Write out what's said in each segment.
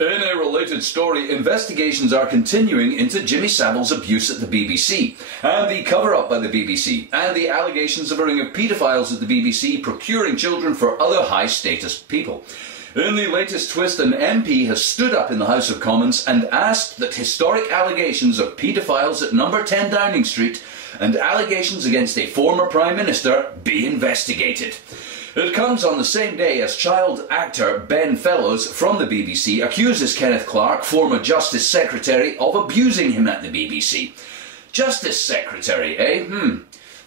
In a related story, investigations are continuing into Jimmy Savile's abuse at the BBC, and the cover-up by the BBC, and the allegations of a ring of paedophiles at the BBC procuring children for other high-status people. In the latest twist, an MP has stood up in the House of Commons and asked that historic allegations of paedophiles at number 10 Downing Street and allegations against a former Prime Minister be investigated. It comes on the same day as child actor Ben Fellows from the BBC accuses Kenneth Clarke, former Justice Secretary, of abusing him at the BBC. Justice Secretary, eh?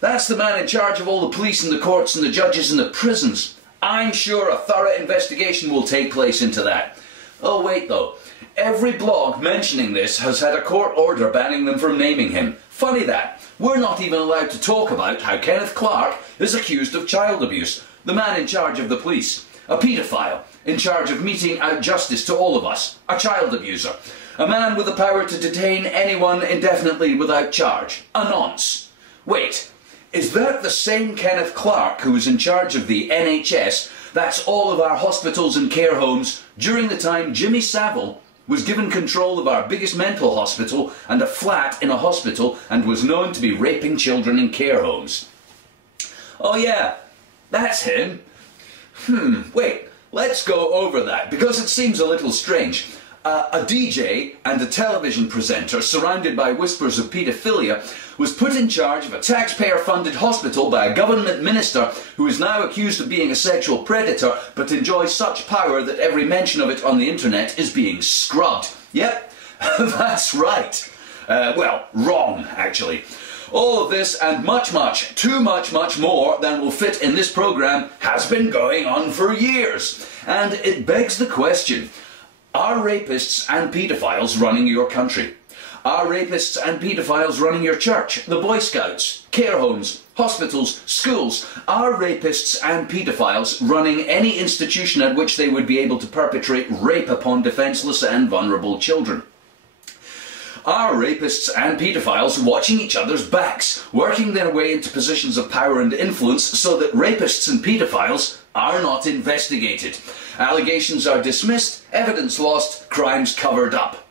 That's the man in charge of all the police and the courts and the judges and the prisons. I'm sure a thorough investigation will take place into that. Oh wait though, every blog mentioning this has had a court order banning them from naming him. Funny that, we're not even allowed to talk about how Kenneth Clarke is accused of child abuse. The man in charge of the police, a paedophile, in charge of meting out justice to all of us, a child abuser, a man with the power to detain anyone indefinitely without charge, a nonce. Wait, is that the same Kenneth Clarke who was in charge of the NHS, that's all of our hospitals and care homes, during the time Jimmy Savile was given control of our biggest mental hospital and a flat in a hospital and was known to be raping children in care homes? Oh yeah. That's him. Wait, let's go over that, because it seems a little strange. A DJ and a television presenter surrounded by whispers of paedophilia was put in charge of a taxpayer-funded hospital by a government minister who is now accused of being a sexual predator but enjoys such power that every mention of it on the internet is being scrubbed. Yep, that's right. Well, wrong, actually. All of this and much more than will fit in this programme has been going on for years. And it begs the question, are rapists and paedophiles running your country? Are rapists and paedophiles running your church, the Boy Scouts, care homes, hospitals, schools? Are rapists and paedophiles running any institution at which they would be able to perpetrate rape upon defenceless and vulnerable children? Are rapists and paedophiles watching each other's backs, working their way into positions of power and influence so that rapists and paedophiles are not investigated? Allegations are dismissed, evidence lost, crimes covered up.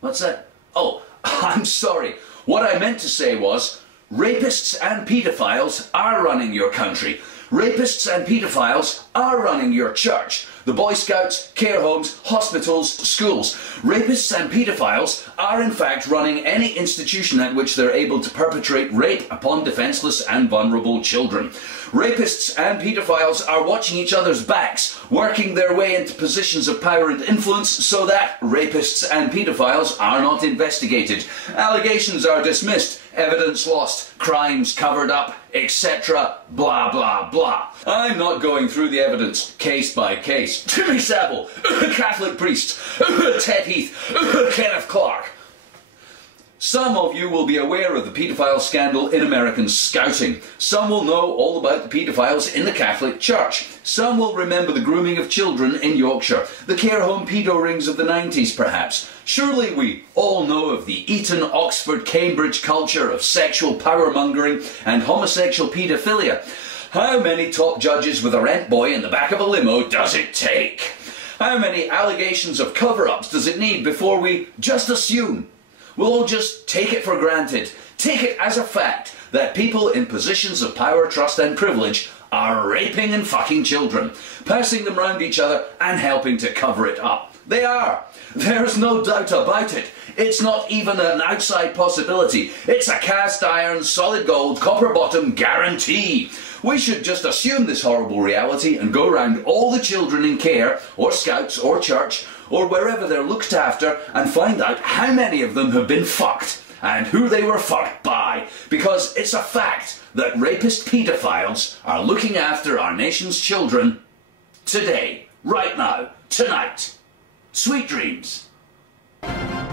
What's that? Oh, I'm sorry. What I meant to say was, rapists and paedophiles are running your country. Rapists and paedophiles are running your church, the Boy Scouts, care homes, hospitals, schools. Rapists and paedophiles are in fact running any institution at which they're able to perpetrate rape upon defenceless and vulnerable children. Rapists and paedophiles are watching each other's backs, working their way into positions of power and influence so that rapists and paedophiles are not investigated. Allegations are dismissed, evidence lost, crimes covered up, etc. blah blah blah. I'm not going through the evidence case by case. Jimmy Savile, Catholic priests, Ted Heath, Kenneth Clarke. Some of you will be aware of the paedophile scandal in American Scouting. Some will know all about the paedophiles in the Catholic Church. Some will remember the grooming of children in Yorkshire, the care home pedo rings of the 90s perhaps. Surely we all know of the Eton, Oxford, Cambridge culture of sexual power-mongering and homosexual paedophilia. How many top judges with a rent boy in the back of a limo does it take? How many allegations of cover-ups does it need before we just assume? We'll all just take it for granted, take it as a fact, that people in positions of power, trust and privilege are raping and fucking children, passing them round each other and helping to cover it up. They are. There's no doubt about it. It's not even an outside possibility. It's a cast iron, solid gold, copper bottom guarantee. We should just assume this horrible reality and go round all the children in care, or scouts, or church, or wherever they're looked after and find out how many of them have been fucked and who they were fucked by. Because it's a fact that rapist paedophiles are looking after our nation's children today, right now, tonight. Sweet dreams.